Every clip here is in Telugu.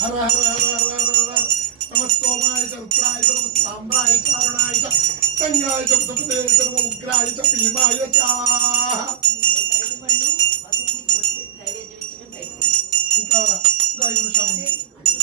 హర హర హర హర హర హర నమస్తోమాయ చ రుద్రాయ చ నమస్తామ్రాయ చ అరుణాయ చ సంజ్ఞాయ చ ఉపసపదే సర్వ ఉగ్రాయ భీమాయ.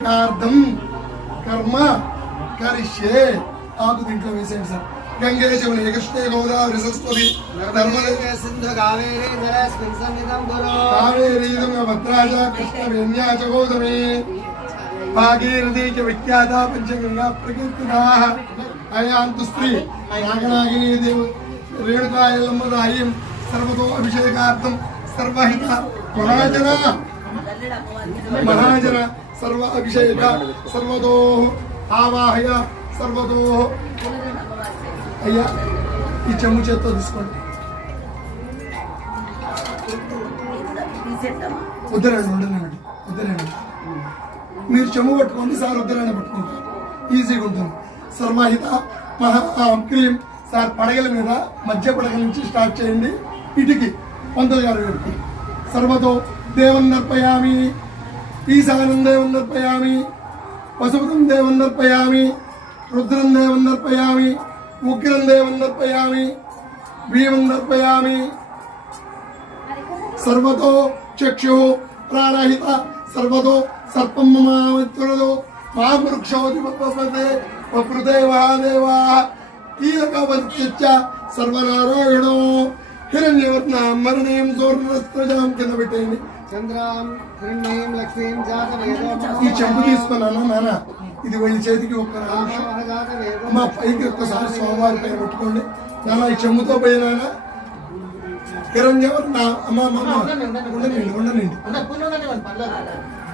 కార్దం కర్మ కరిష్యే. ఆకు దీంట్లో వేసేయండి సార్. గంగే శివుని కృష్ణే గోదావరి సరస్వతి నర్మదే. సింధు కావేరీ జలస్మిన్ సన్నిధం గురు కావేరీ భద్రాజ కృష్ణ వేణ్యా చ గౌతమి భాగీరథీ చ విఖ్యాత పంచగంగా ప్రకీర్తితా అయాంతు స్త్రీ నాగనాగిని దేవు రేణుకాయలమ్మదాయం సర్వతో అభిషేకార్థం సర్వహిత మహాజన. మహాజన సర్వ అభిషేక సర్వతో ఆవాహయ సర్వతో. అయ్యా ఈ చెమ్ము చేత్తో తీసుకోండి. వద్దరండి ఉండనండి వద్దరండి మీరు చెమ్ము పట్టుకోండి సార్ ఉద్దరాన్ని పట్టుకుంటారు. ఈజీగా ఉంటుంది. సర్వహిత మహా క్రీమ్. సార్ పడగల మీద మధ్య పడగల నుంచి స్టార్ట్ చేయండి. ఇటుకి పంతులు గారు గారికి సర్వతో దేవన్నర్పయామి ఈశానం దేవన్నర్పయామి పశుపతం దేవన్నర్పయామి రుద్రం దేవన్నర్పయామి ఉగ్రం దేవన్నర్పయామి భీమన్నర్పయామి సర్వతో చక్షు ప్రాణాహిత. సర్వతో సర్పం మమావత్తురదో మా మహాదేవా కీలకవత్యచ్చ సర్వనారాయణో. హిరణ్యవర్ణాం మరణీం సూర్ణస్త్రజాం కింద పెట్టేయండి. చంద్రాం లక్ష్మీం ఈ చెంపు తీసుకున్నాను నాన్న. ఇది వీళ్ళ చేతికి ఒక్క అమ్మ పైకి ఒక్కసారి సోమవారి పైన పెట్టుకోండి. నాన్న ఈ చెమ్ముతో పోయినానా హిరణ్యవర్ణ. అమ్మ అమ్మ అమ్మ. ఉండనండి ఉండనండి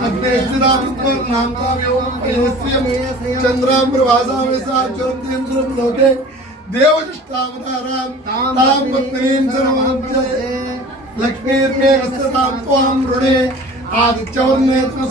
అగ్నేశ్వరాం నాం తావ్యోమయస్యం చంద్రాం ప్రవాసామిసాజ్వరంతిం సురం లోకే దేవజిష్టావతారాం తాం పత్నీం సర్వమధ్యే లక్ష్మీర్మేణస్తాం త్వాం రుణే ఆదిత్యవర్ణేత్ర